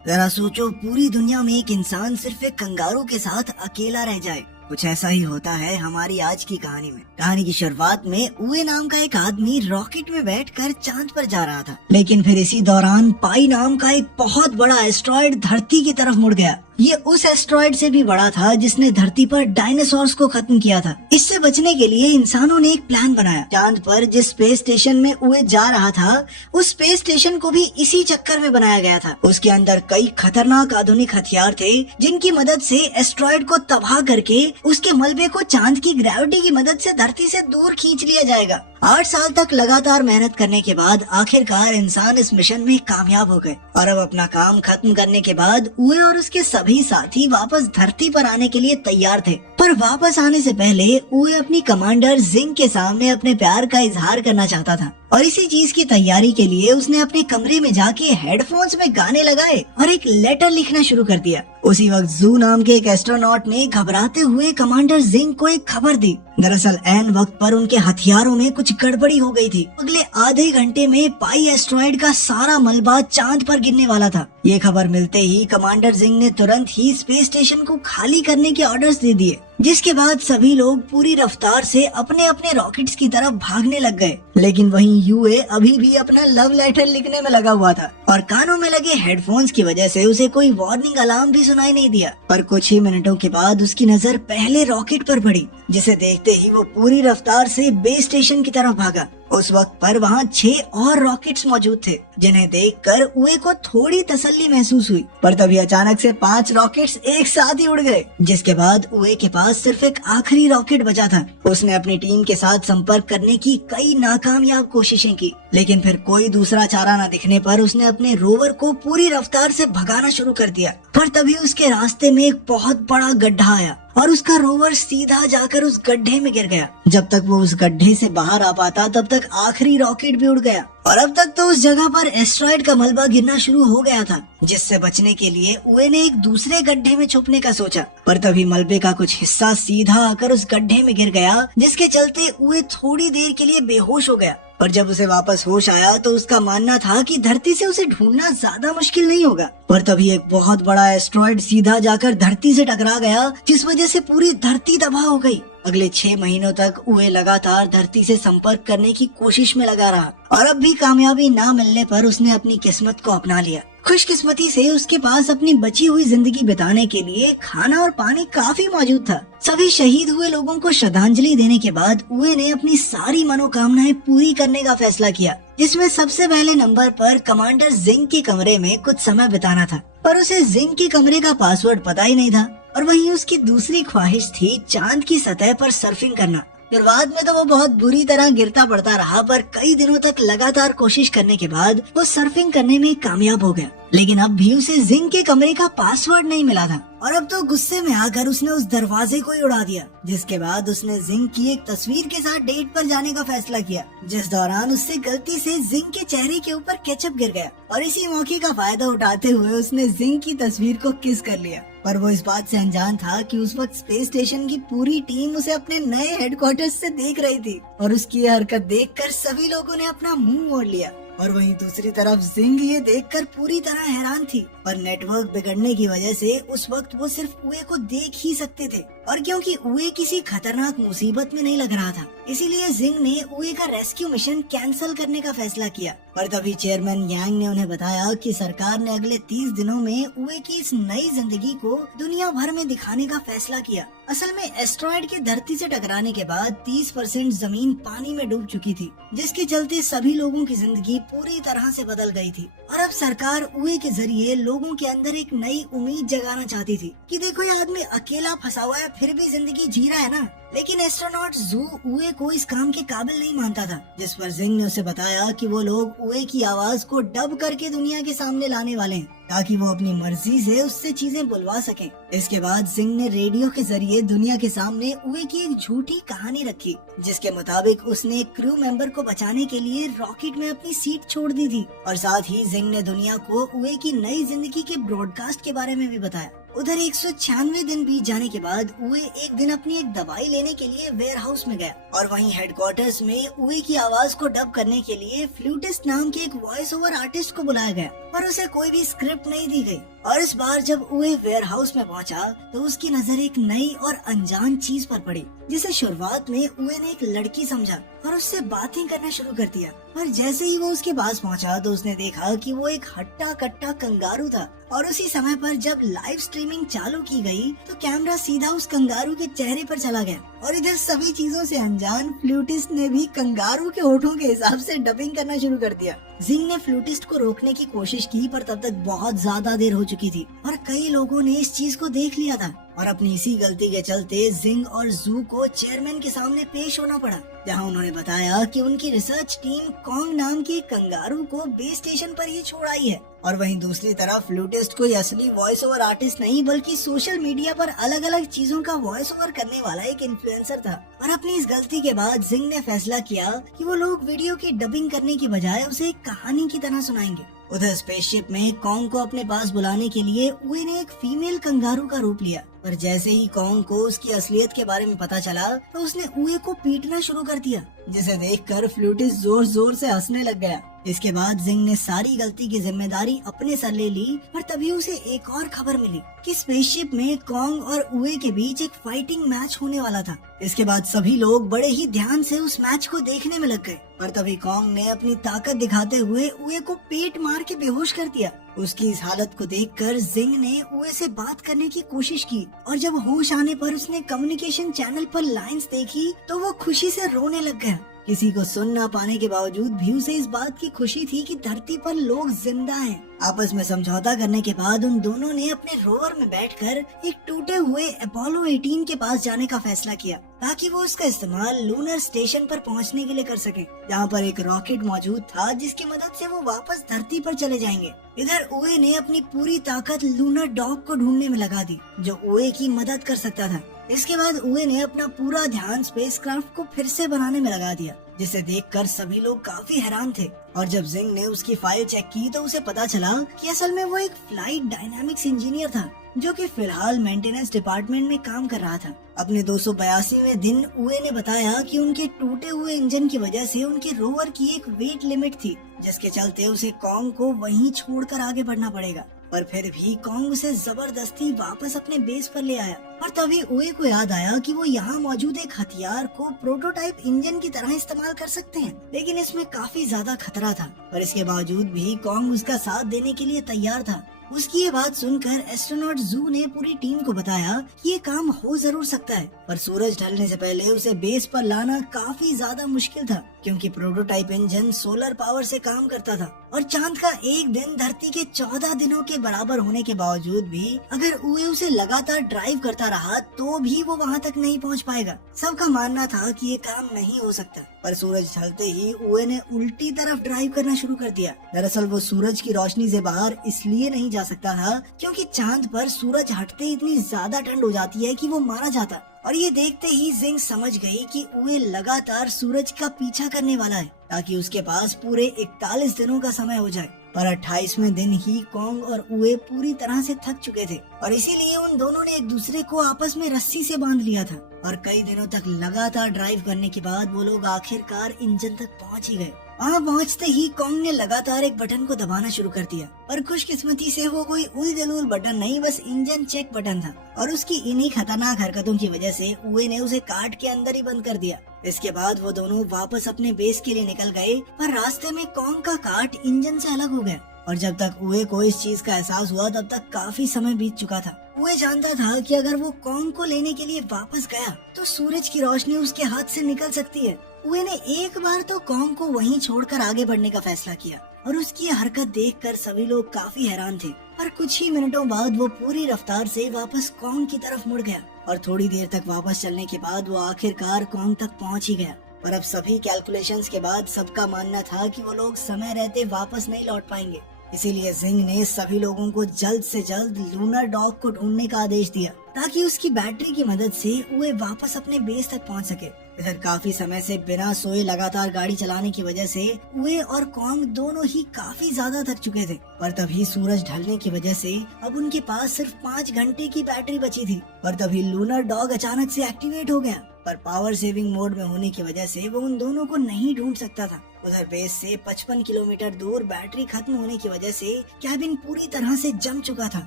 जरा सोचो, पूरी दुनिया में एक इंसान सिर्फ एक कंगारू के साथ अकेला रह जाए। कुछ ऐसा ही होता है हमारी आज की कहानी में। कहानी की शुरुआत में उए नाम का एक आदमी रॉकेट में बैठकर चांद पर जा रहा था, लेकिन फिर इसी दौरान पाई नाम का एक बहुत बड़ा एस्ट्रॉयड धरती की तरफ मुड़ गया। ये उस एस्ट्रॉयड से भी बड़ा था जिसने धरती पर डायनासोर्स को खत्म किया था। इससे बचने के लिए इंसानों ने एक प्लान बनाया। चांद पर जिस स्पेस स्टेशन में उए जा रहा था, उस स्पेस स्टेशन को भी इसी चक्कर में बनाया गया था। उसके अंदर कई खतरनाक आधुनिक हथियार थे, जिनकी मदद से एस्ट्रॉयड को तबाह करके उसके मलबे को चांद की ग्रेविटी की मदद से धरती से दूर खींच लिया जाएगा। 8 साल तक लगातार मेहनत करने के बाद आखिरकार इंसान इस मिशन में कामयाब हो गए और अब अपना काम खत्म करने के बाद उए और उसके सभी साथी वापस धरती पर आने के लिए तैयार थे। पर वापस आने से पहले उए अपनी कमांडर जिंग के सामने अपने प्यार का इजहार करना चाहता था और इसी चीज की तैयारी के लिए उसने अपने कमरे में जाके हेडफोन्स में गाने लगाए और एक लेटर लिखना शुरू कर दिया। उसी वक्त जू नाम के एक एस्ट्रोनॉट ने घबराते हुए कमांडर जिंग को एक खबर दी। दरअसल ऐन वक्त पर उनके हथियारों में कुछ गड़बड़ी हो गई थी। अगले आधे घंटे में पाई एस्ट्रॉयड का सारा मलबा चांद पर गिरने वाला था। ये खबर मिलते ही कमांडर जिंग ने तुरंत ही स्पेस स्टेशन को खाली करने के ऑर्डर्स दे दिए, जिसके बाद सभी लोग पूरी रफ्तार से अपने अपने रॉकेट्स की तरफ भागने लग गए। लेकिन वहीं यूए अभी भी अपना लव लेटर लिखने में लगा हुआ था और कानों में लगे हेडफोन्स की वजह से उसे कोई वार्निंग अलार्म भी सुनाई नहीं दिया। पर कुछ ही मिनटों के बाद उसकी नजर पहले रॉकेट पर पड़ी, जिसे देखते ही वो पूरी रफ्तार से बेस स्टेशन की तरफ भागा। उस वक्त पर वहाँ 6 और रॉकेट्स मौजूद थे, जिन्हें देखकर उए को थोड़ी तसल्ली महसूस हुई। पर तभी अचानक से 5 रॉकेट्स एक साथ ही उड़ गए, जिसके बाद उए के पास सिर्फ एक आखिरी रॉकेट बचा था। उसने अपनी टीम के साथ संपर्क करने की कई नाकामयाब कोशिशें की, लेकिन फिर कोई दूसरा चारा न दिखने पर उसने अपने रोवर को पूरी रफ्तार से भगाना शुरू कर दिया। पर तभी उसके रास्ते में एक बहुत बड़ा गड्ढा आया और उसका रोवर सीधा जाकर उस गड्ढे में गिर गया। जब तक वो उस गड्ढे से बाहर आ पाता तब तक आखिरी रॉकेट भी उड़ गया और अब तक तो उस जगह पर एस्ट्रॉयड का मलबा गिरना शुरू हो गया था, जिससे बचने के लिए उए ने एक दूसरे गड्ढे में छुपने का सोचा। पर तभी मलबे का कुछ हिस्सा सीधा आकर उस गड्ढे में गिर गया, जिसके चलते उए थोड़ी देर के लिए बेहोश हो गया। पर जब उसे वापस होश आया तो उसका मानना था कि धरती से उसे ढूंढना ज्यादा मुश्किल नहीं होगा। पर तभी एक बहुत बड़ा एस्ट्रॉयड सीधा जाकर धरती से टकरा गया, जिस वजह से पूरी धरती तबाह हो गई। अगले 6 महीनों तक उए लगातार धरती से संपर्क करने की कोशिश में लगा रहा और अब भी कामयाबी ना मिलने पर उसने अपनी किस्मत को अपना लिया। खुशकिस्मती से उसके पास अपनी बची हुई जिंदगी बिताने के लिए खाना और पानी काफी मौजूद था। सभी शहीद हुए लोगों को श्रद्धांजलि देने के बाद उए ने अपनी सारी मनोकामनाएं पूरी करने का फैसला किया, जिसमें सबसे पहले नंबर पर कमांडर जिंग के कमरे में कुछ समय बिताना था। पर उसे जिंग के कमरे का पासवर्ड पता ही नहीं था और वहीं उसकी दूसरी ख्वाहिश थी चांद की सतह पर सर्फिंग करना। शुरुआत में तो वो बहुत बुरी तरह गिरता पड़ता रहा, पर कई दिनों तक लगातार कोशिश करने के बाद वो सर्फिंग करने में कामयाब हो गया। लेकिन अब भी उसे जिंग के कमरे का पासवर्ड नहीं मिला था और अब तो गुस्से में आकर उसने उस दरवाजे को ही उड़ा दिया, जिसके बाद उसने जिंग की एक तस्वीर के साथ डेट पर जाने का फैसला किया, जिस दौरान उससे गलती से जिंग के चेहरे के ऊपर केचप गिर गया और इसी मौके का फायदा उठाते हुए उसने जिंग की तस्वीर को किस कर लिया। पर वो इस बात से अनजान था कि उस वक्त स्पेस स्टेशन की पूरी टीम उसे अपने नए हेडक्वार्टर्स से देख रही थी और उसकी ये हरकत देखकर सभी लोगों ने अपना मुंह मोड़ लिया। और वहीं दूसरी तरफ जिंग ये देखकर पूरी तरह हैरान थी। पर नेटवर्क बिगड़ने की वजह से उस वक्त वो सिर्फ उए को देख ही सकते थे और क्योंकि उए किसी खतरनाक मुसीबत में नहीं लग रहा था, इसीलिए जिंग ने उए का रेस्क्यू मिशन कैंसिल करने का फैसला किया। पर तभी चेयरमैन यांग ने उन्हें बताया कि सरकार ने अगले 30 दिनों में उए की इस नई जिंदगी को दुनिया भर में दिखाने का फैसला किया। असल में एस्ट्रॉयड के धरती से टकराने के बाद 30% जमीन पानी में डूब चुकी थी, जिसके चलते सभी लोगों की जिंदगी पूरी तरह से बदल गई थी और अब सरकार उए के जरिए लोगों के अंदर एक नई उम्मीद जगाना चाहती थी कि देखो, ये आदमी अकेला फंसा हुआ है फिर भी जिंदगी जी रहा है ना। लेकिन एस्ट्रोनॉट जू उए को इस काम के काबिल नहीं मानता था, जिस पर जिंग ने उसे बताया कि वो लोग उए की आवाज को डब करके दुनिया के सामने लाने वाले हैं, ताकि वो अपनी मर्जी से उससे चीजें बुलवा सकें। इसके बाद जिंग ने रेडियो के जरिए दुनिया के सामने उए की एक झूठी कहानी रखी, जिसके मुताबिक उसने एक क्रू मेंबर को बचाने के लिए रॉकेट में अपनी सीट छोड़ दी थी और साथ ही जिंग ने दुनिया को उए की नई जिंदगी के ब्रॉडकास्ट के बारे में भी बताया। उधर 196 दिन बीत जाने के बाद उए एक दिन अपनी एक दवाई लेने के लिए वेयर हाउस में गया और वहीं हेडक्वार्टर्स में उए की आवाज को डब करने के लिए फ्लूटिस्ट नाम के एक वॉइस ओवर आर्टिस्ट को बुलाया गया, पर उसे कोई भी स्क्रिप्ट टिप नहीं दी गई। और इस बार जब उए वेयर हाउस में पहुंचा तो उसकी नजर एक नई और अनजान चीज पर पड़ी, जिसे शुरुआत में उए ने एक लड़की समझा और उससे बातें करना शुरू कर दिया। पर जैसे ही वो उसके पास पहुंचा तो उसने देखा कि वो एक हट्टा कट्टा कंगारू था। और उसी समय पर जब लाइव स्ट्रीमिंग चालू की गई तो कैमरा सीधा उस कंगारू के चेहरे पर चला गया। और इधर सभी चीजों से अनजान फ्लूटिस्ट ने भी कंगारू के होठों के हिसाब से डबिंग करना शुरू कर दिया। जिंग ने फ्लूटिस्ट को रोकने की कोशिश की, पर तब तक बहुत ज्यादा देर हो चुकी थी और कई लोगों ने इस चीज को देख लिया था। और अपनी इसी गलती के चलते जिंग और जू को चेयरमैन के सामने पेश होना पड़ा, जहां उन्होंने बताया कि उनकी रिसर्च टीम कॉन्ग नाम के कंगारू को बेस स्टेशन पर ही छोड़ आई है। और वहीं दूसरी तरफ फ्लूटिस्ट कोई असली वॉइस ओवर आर्टिस्ट नहीं बल्कि सोशल मीडिया पर अलग अलग चीजों का वॉइस ओवर करने वाला एक इन्फ्लुएंसर था। और अपनी इस गलती के बाद जिंग ने फैसला किया कि वो लोग वीडियो की डबिंग करने की बजाय उसे एक कहानी की तरह सुनाएंगे। उधर स्पेसशिप में कॉन्ग को अपने पास बुलाने के लिए उए ने एक फीमेल कंगारू का रूप लिया। पर जैसे ही कॉन्ग को उसकी असलियत के बारे में पता चला तो उसने उए को पीटना शुरू कर दिया, जिसे देखकर फ्लूटिस्ट जोर जोर से हंसने लग गया। इसके बाद जिंग ने सारी गलती की जिम्मेदारी अपने सर ले ली। पर तभी उसे एक और खबर मिली कि स्पेसशिप में कॉन्ग और उए के बीच एक फाइटिंग मैच होने वाला था। इसके बाद सभी लोग बड़े ही ध्यान से उस मैच को देखने में लग गए। पर तभी कॉन्ग ने अपनी ताकत दिखाते हुए उए को पेट मार के बेहोश कर दिया। उसकी इस हालत को देखकर जिंग ने उए से बात करने की कोशिश की और जब होश आने पर उसने कम्युनिकेशन चैनल पर लाइंस देखी तो वो खुशी से रोने लग गया। किसी को सुन न पाने के बावजूद भी उसे इस बात की खुशी थी कि धरती पर लोग जिंदा हैं। आपस में समझौता करने के बाद उन दोनों ने अपने रोवर में बैठकर एक टूटे हुए अपोलो 18 के पास जाने का फैसला किया, ताकि वो उसका इस्तेमाल लूनर स्टेशन पर पहुंचने के लिए कर सके, जहां पर एक रॉकेट मौजूद था जिसकी मदद से वो वापस धरती पर चले जाएंगे। इधर उए ने अपनी पूरी ताकत लूनर डॉग को ढूंढने में लगा दी, जो उए की मदद कर सकता था। इसके बाद उए ने अपना पूरा ध्यान स्पेसक्राफ्ट को फिर से बनाने में लगा दिया, जिसे देखकर सभी लोग काफी हैरान थे। और जब जिंग ने उसकी फाइल चेक की तो उसे पता चला कि असल में वो एक फ्लाइट डायनामिक्स इंजीनियर था, जो कि फिलहाल मेंटेनेंस डिपार्टमेंट में काम कर रहा था। अपने 282वें दिन उए ने बताया कि उनके टूटे हुए इंजन की वजह से उनके रोवर की एक वेट लिमिट थी, जिसके चलते उसे कॉन्ग को वहीं छोड़कर आगे बढ़ना पड़ेगा। पर फिर भी कॉन्ग उसे जबरदस्ती वापस अपने बेस पर ले आया। और तभी उए को याद आया कि वो यहाँ मौजूद एक हथियार को प्रोटोटाइप इंजन की तरह इस्तेमाल कर सकते हैं, लेकिन इसमें काफी ज्यादा खतरा था। पर इसके बावजूद भी कॉन्ग उसका साथ देने के लिए तैयार था। उसकी ये बात सुनकर एस्ट्रोनॉट जू ने पूरी टीम को बताया कि ये काम हो जरूर सकता है, पर सूरज ढलने से पहले उसे बेस पर लाना काफी ज्यादा मुश्किल था, क्योंकि प्रोटोटाइप इंजन सोलर पावर से काम करता था। और चांद का एक दिन धरती के 14 दिनों के बराबर होने के बावजूद भी अगर उए उसे लगातार ड्राइव करता रहा तो भी वो वहाँ तक नहीं पहुँच पाएगा। सबका मानना था कि ये काम नहीं हो सकता। पर सूरज ढलते ही उए ने उल्टी तरफ ड्राइव करना शुरू कर दिया। दरअसल वो सूरज की रोशनी से बाहर इसलिए नहीं जा सकता था क्योंकि चांद पर सूरज हटते इतनी ज्यादा ठंड हो जाती है कि वो मारा जाता। और ये देखते ही जिंग समझ गई कि उए लगातार सूरज का पीछा करने वाला है, ताकि उसके पास पूरे 41 दिनों का समय हो जाए। पर 28वें दिन ही कॉन्ग और उए पूरी तरह से थक चुके थे और इसीलिए उन दोनों ने एक दूसरे को आपस में रस्सी से बांध लिया था। और कई दिनों तक लगातार ड्राइव करने के बाद वो लोग आखिरकार इंजन तक पहुंच ही गए। वहाँ पहुँचते ही कॉन्ग ने लगातार एक बटन को दबाना शुरू कर दिया। और खुशकिस्मती से वो कोई उल जलूल बटन नहीं, बस इंजन चेक बटन था। और उसकी इन्हीं खतरनाक हरकतों की वजह से उए ने उसे काट के अंदर ही बंद कर दिया। इसके बाद वो दोनों वापस अपने बेस के लिए निकल गए, पर रास्ते में कॉन्ग का काट इंजन से अलग हो गया। और जब तक उए को इस चीज का एहसास हुआ तब तक काफी समय बीत चुका था। उए जानता था कि अगर वो कॉन्ग को लेने के लिए वापस गया तो सूरज की रोशनी उसके हाथ से निकल सकती है। उए ने एक बार तो कॉन्ग को वहीं छोड़कर आगे बढ़ने का फैसला किया और उसकी हरकत देखकर सभी लोग काफी हैरान थे। पर कुछ ही मिनटों बाद वो पूरी रफ्तार से वापस कॉन्ग की तरफ मुड़ गया और थोड़ी देर तक वापस चलने के बाद वो आखिरकार कॉन्ग तक पहुंच ही गया। पर अब सभी कैलकुलेशंस के बाद सबका मानना था कि वो लोग समय रहते वापस नहीं लौट पाएंगे। इसीलिए जिंग ने सभी लोगों को जल्द से जल्द लूनर डॉग को ढूंढने का आदेश दिया, ताकि उसकी बैटरी की मदद से उए वापस अपने बेस तक पहुंच सके। इधर काफी समय से बिना सोए लगातार गाड़ी चलाने की वजह से उए और कॉन्ग दोनों ही काफी ज्यादा थक चुके थे। पर तभी सूरज ढलने की वजह से अब उनके पास सिर्फ 5 घंटे की बैटरी बची थी। पर तभी लूनर डॉग अचानक से एक्टिवेट हो गया पर पावर सेविंग मोड में होने की वजह से वो उन दोनों को नहीं ढूंढ सकता था। उधर बेस से 55 किलोमीटर दूर बैटरी खत्म होने की वजह से कैबिन पूरी तरह से जम चुका था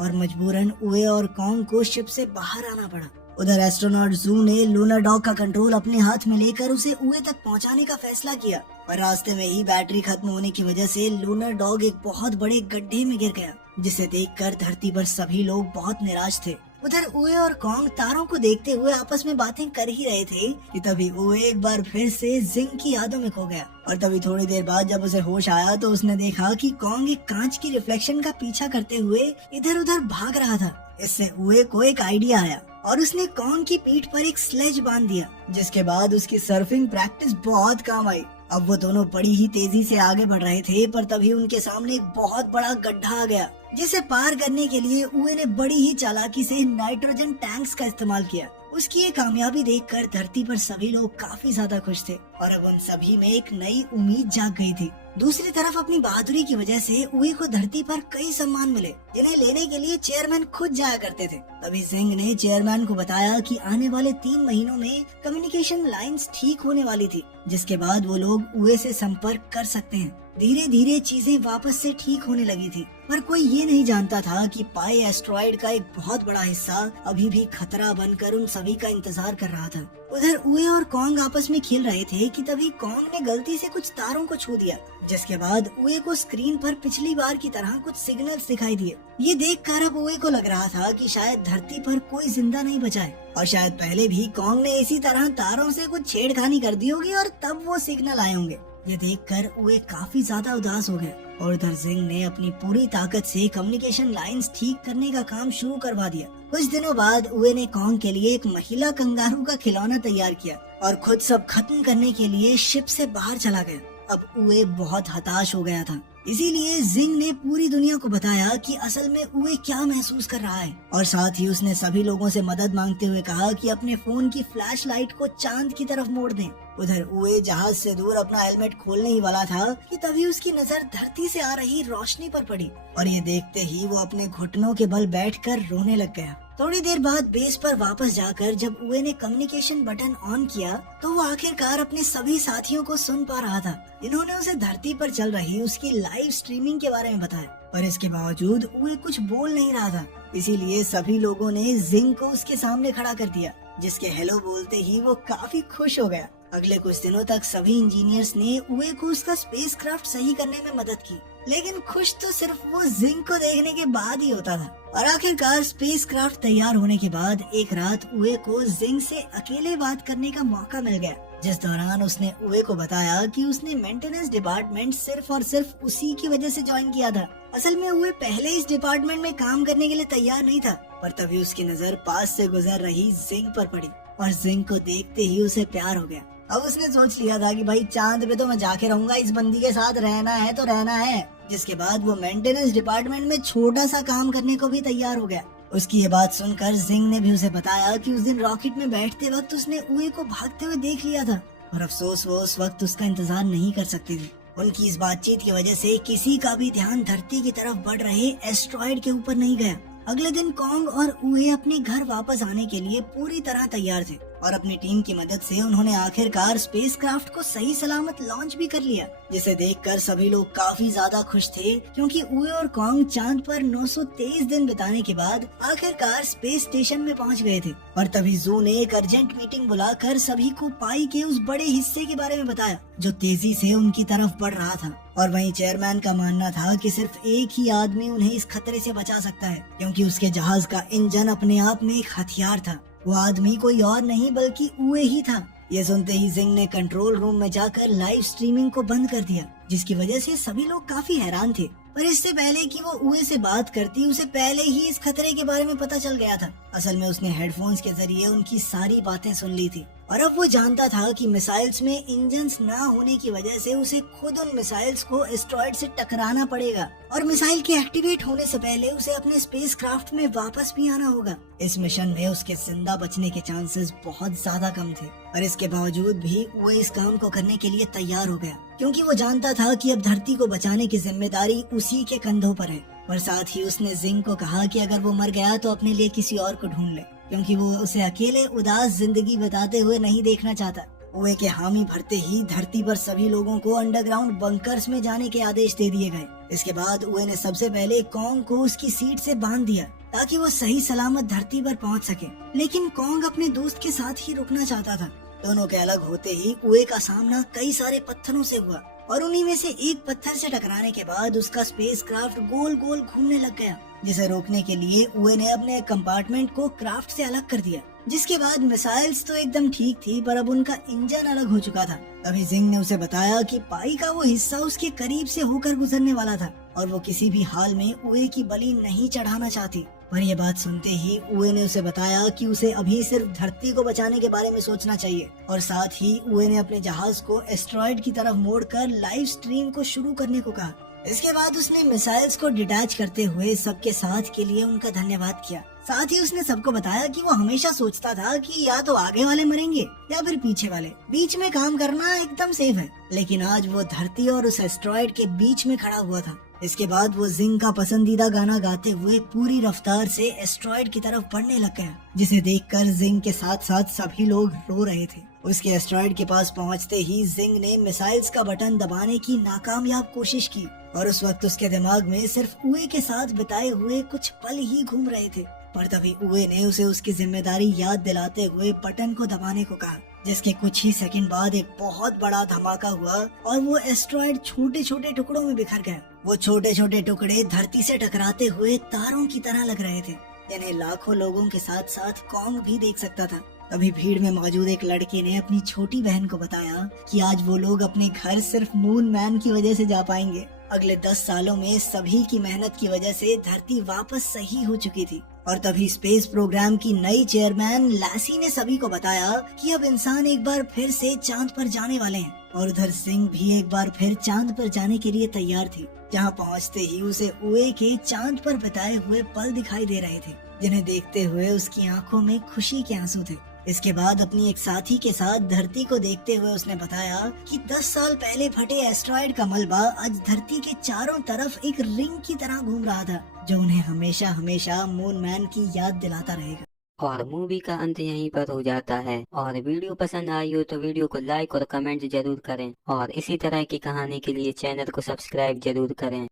और मजबूरन उए और कॉन्ग को शिप से बाहर आना पड़ा। उधर एस्ट्रोनॉट जू ने लूनर डॉग का कंट्रोल अपने हाथ में लेकर उसे उए तक पहुंचाने का फैसला किया, पर रास्ते में ही बैटरी खत्म होने की वजह से लूनर डॉग एक बहुत बड़े गड्ढे में गिर गया, जिसे देखकर धरती पर सभी लोग बहुत निराश थे। उधर उए और कॉन्ग तारों को देखते हुए आपस में बातें कर ही रहे थे कि तभी उए एक बार फिर से जिंग की यादों में खो गया और तभी थोड़ी देर बाद जब उसे होश आया तो उसने देखा कि कॉन्ग एक कांच की रिफ्लेक्शन का पीछा करते हुए इधर उधर भाग रहा था। इससे उए को एक आइडिया आया और उसने कॉन्ग की पीठ पर एक स्लेज बांध दिया, जिसके बाद उसकी सर्फिंग प्रैक्टिस बहुत काम आई। अब वो दोनों बड़ी ही तेजी से आगे बढ़ रहे थे, पर तभी उनके सामने एक बहुत बड़ा गड्ढा आ गया, जिसे पार करने के लिए उए ने बड़ी ही चालाकी से नाइट्रोजन टैंक्स का इस्तेमाल किया। उसकी ये कामयाबी देखकर धरती पर सभी लोग काफी ज्यादा खुश थे और अब उन सभी में एक नई उम्मीद जाग गई थी। दूसरी तरफ अपनी बहादुरी की वजह से उए को धरती पर कई सम्मान मिले, जिन्हें लेने के लिए चेयरमैन खुद जाया करते थे। तभी जिंग ने चेयरमैन को बताया कि आने वाले 3 महीनों में कम्युनिकेशन लाइंस ठीक होने वाली थी, जिसके बाद वो लोग उए से संपर्क कर सकते हैं। धीरे धीरे चीजें वापस से ठीक होने लगी थी, पर कोई ये नहीं जानता था कि पाई एस्ट्रॉइड का एक बहुत बड़ा हिस्सा अभी भी खतरा बनकर उन सभी का इंतजार कर रहा था। उधर उए और कॉन्ग आपस में खेल रहे थे कि तभी कॉन्ग ने गलती से कुछ तारों को छू दिया, जिसके बाद उए को स्क्रीन पर पिछली बार की तरह कुछ सिग्नल्स दिखाई दिए। ये देखकर अब उए को लग रहा था कि शायद धरती पर कोई जिंदा नहीं बचा है और शायद पहले भी कॉन्ग ने इसी तरह तारों से कुछ छेड़खानी कर दी होगी और तब वो सिग्नल आए होंगे। ये देखकर उए काफी ज्यादा उदास हो गए और उधर जिंग ने अपनी पूरी ताकत से कम्युनिकेशन लाइंस ठीक करने का काम शुरू करवा दिया। कुछ दिनों बाद उए ने कॉन्ग के लिए एक महिला कंगारू का खिलौना तैयार किया और खुद सब खत्म करने के लिए शिप से बाहर चला गया। अब उए बहुत हताश हो गया था, इसीलिए जिंग ने पूरी दुनिया को बताया कि असल में उए क्या महसूस कर रहा है और साथ ही उसने सभी लोगों से मदद मांगते हुए कहा कि अपने फोन की फ्लैश लाइट को चांद की तरफ मोड़ दें। उधर उए जहाज से दूर अपना हेलमेट खोलने ही वाला था कि तभी उसकी नजर धरती से आ रही रोशनी पर पड़ी और ये देखते ही वो अपने घुटनों के बल बैठकर रोने लग गया। थोड़ी देर बाद बेस पर वापस जाकर जब उए ने कम्युनिकेशन बटन ऑन किया तो वो आखिरकार अपने सभी साथियों को सुन पा रहा था, जिन्होंने उसे धरती पर चल रही उसकी लाइव स्ट्रीमिंग के बारे में बताया। पर इसके बावजूद उए कुछ बोल नहीं रहा था, इसीलिए सभी लोगों ने जिंग को उसके सामने खड़ा कर दिया, जिसके हेलो बोलते ही वो काफी खुश हो गया। अगले कुछ दिनों तक सभी इंजीनियर्स ने उए को उसका स्पेसक्राफ्ट सही करने में मदद की, लेकिन खुश तो सिर्फ वो जिंग को देखने के बाद ही होता था। और आखिरकार स्पेसक्राफ्ट तैयार होने के बाद एक रात उए को जिंग से अकेले बात करने का मौका मिल गया, जिस दौरान उसने उए को बताया कि उसने मेंटेनेंस डिपार्टमेंट सिर्फ और सिर्फ उसी की वजह से ज्वाइन किया था। असल में उए पहले इस डिपार्टमेंट में काम करने के लिए तैयार नहीं था, पर तभी उसकी नजर पास से गुजर रही जिंग पर पड़ी और जिंग को देखते ही उसे प्यार हो गया। अब उसने सोच लिया था कि भाई चांद पे तो मैं जाके रहूंगा, इस बंदी के साथ रहना है तो रहना है। जिसके बाद वो मेंटेनेंस डिपार्टमेंट में छोटा सा काम करने को भी तैयार हो गया। उसकी ये बात सुनकर जिंग ने भी उसे बताया कि उस दिन रॉकेट में बैठते वक्त उसने उए को भागते हुए देख लिया था और अफसोस वो उस वक्त उसका इंतजार नहीं कर सकती थी। उनकी इस बातचीत की वजह से किसी का भी ध्यान धरती की तरफ बढ़ रहे एस्ट्रॉइड के ऊपर नहीं गया। अगले दिन कॉन्ग और उए अपने घर वापस आने के लिए पूरी तरह तैयार थे और अपनी टीम की मदद से उन्होंने आखिरकार स्पेसक्राफ्ट को सही सलामत लॉन्च भी कर लिया, जिसे देखकर सभी लोग काफी ज्यादा खुश थे, क्योंकि उए और कॉन्ग चांद पर 923 दिन बिताने के बाद आखिरकार स्पेस स्टेशन में पहुंच गए थे। और तभी जू ने एक अर्जेंट मीटिंग बुलाकर सभी को पाई के उस बड़े हिस्से के बारे में बताया जो तेजी से उनकी तरफ बढ़ रहा था। और वहीं चेयरमैन का मानना था कि सिर्फ एक ही आदमी उन्हें इस खतरे से बचा सकता है, क्योंकि उसके जहाज का इंजन अपने आप में एक हथियार था। वो आदमी कोई और नहीं बल्कि उए ही था। ये सुनते ही जिंग ने कंट्रोल रूम में जाकर लाइव स्ट्रीमिंग को बंद कर दिया, जिसकी वजह से सभी लोग काफी हैरान थे। पर इससे पहले कि वो उए से बात करती, उसे पहले ही इस खतरे के बारे में पता चल गया था। असल में उसने हेडफोन्स के जरिए उनकी सारी बातें सुन ली थी और अब वो जानता था कि मिसाइल्स में इंजन्स ना होने की वजह से उसे खुद उन मिसाइल्स को एस्ट्रॉइड से टकराना पड़ेगा और मिसाइल के एक्टिवेट होने से पहले उसे अपने स्पेसक्राफ्ट में वापस भी आना होगा। इस मिशन में उसके जिंदा बचने के चांसेस बहुत ज्यादा कम थे, और इसके बावजूद भी वो इस काम को करने के लिए तैयार हो गया, क्योंकि वो जानता था कि अब धरती को बचाने की जिम्मेदारी उसी के कंधों पर है। और साथ ही उसने जिंग को कहा कि अगर वो मर गया तो अपने लिए किसी और को ढूंढ ले, क्योंकि वो उसे अकेले उदास जिंदगी बिताते हुए नहीं देखना चाहता। उए के हामी भरते ही धरती पर सभी लोगों को अंडरग्राउंड बंकर्स में जाने के आदेश दे दिए गए। इसके बाद उए ने सबसे पहले कॉन्ग को उसकी सीट से बांध दिया ताकि वो सही सलामत धरती पर पहुंच सके। लेकिन कॉन्ग अपने दोस्त के साथ ही रुकना चाहता था। दोनों के अलग होते ही उए का सामना कई सारे पत्थरों से हुआ और उन्हीं में से एक पत्थर से टकराने के बाद उसका स्पेसक्राफ्ट गोल गोल घूमने लग गया, जिसे रोकने के लिए उए ने अपने कंपार्टमेंट को क्राफ्ट से अलग कर दिया। जिसके बाद मिसाइल्स तो एकदम ठीक थी, पर अब उनका इंजन अलग हो चुका था। तभी जिंग ने उसे बताया कि पाई का वो हिस्सा उसके करीब से होकर गुजरने वाला था और वो किसी भी हाल में उए की बलि नहीं चढ़ाना चाहती। पर यह बात सुनते ही उए ने उसे बताया कि उसे अभी सिर्फ धरती को बचाने के बारे में सोचना चाहिए और साथ ही उए ने अपने जहाज को एस्ट्रॉयड की तरफ मोड़कर लाइव स्ट्रीम को शुरू करने को कहा। इसके बाद उसने मिसाइल्स को डिटैच करते हुए सबके साथ के लिए उनका धन्यवाद किया। साथ ही उसने सबको बताया कि वो हमेशा सोचता था कि या तो आगे वाले मरेंगे या फिर पीछे वाले, बीच में काम करना एकदम सेफ है। लेकिन आज वो धरती और उस एस्ट्रॉयड के बीच में खड़ा हुआ था। इसके बाद वो जिंग का पसंदीदा गाना गाते हुए पूरी रफ्तार से एस्ट्रॉयड की तरफ बढ़ने लग गया, जिसे देखकर जिंग के साथ साथ सभी लोग रो रहे थे। उसके एस्ट्रॉयड के पास पहुंचते ही जिंग ने मिसाइल्स का बटन दबाने की नाकामयाब कोशिश की और उस वक्त उसके दिमाग में सिर्फ उए के साथ बिताए हुए कुछ पल ही घूम रहे थे। पर तभी उए ने उसे उसकी जिम्मेदारी याद दिलाते हुए बटन को दबाने को कहा, जिसके कुछ ही सेकंड बाद एक बहुत बड़ा धमाका हुआ और वो एस्ट्रॉयड छोटे छोटे टुकड़ों में बिखर गया। वो छोटे छोटे टुकड़े धरती से टकराते हुए तारों की तरह लग रहे थे, जिन्हें लाखों लोगों के साथ साथ कॉन्ग भी देख सकता था। तभी भीड़ में मौजूद एक लड़के ने अपनी छोटी बहन को बताया कि आज वो लोग अपने घर सिर्फ मून मैन की वजह से जा पाएंगे। अगले 10 सालों में सभी की मेहनत की वजह से धरती वापस सही हो चुकी थी। और तभी स्पेस प्रोग्राम की नई चेयरमैन लैसी ने सभी को बताया कि अब इंसान एक बार फिर से चांद पर जाने वाले हैं। और उधर सिंह भी एक बार फिर चांद पर जाने के लिए तैयार थी, जहां पहुंचते ही उसे उए के चांद पर बिताए हुए पल दिखाई दे रहे थे, जिन्हें देखते हुए उसकी आंखों में खुशी के आंसू थे। इसके बाद अपनी एक साथी के साथ धरती को देखते हुए उसने बताया कि 10 साल पहले फटे एस्ट्रॉयड का मलबा आज धरती के चारों तरफ एक रिंग की तरह घूम रहा था, जो उन्हें हमेशा हमेशा मून मैन की याद दिलाता रहेगा। और मूवी का अंत यहीं पर हो जाता है। और वीडियो पसंद आई हो तो वीडियो को लाइक और कमेंट जरूर करें और इसी तरह की कहानी के लिए चैनल को सब्सक्राइब जरूर करें।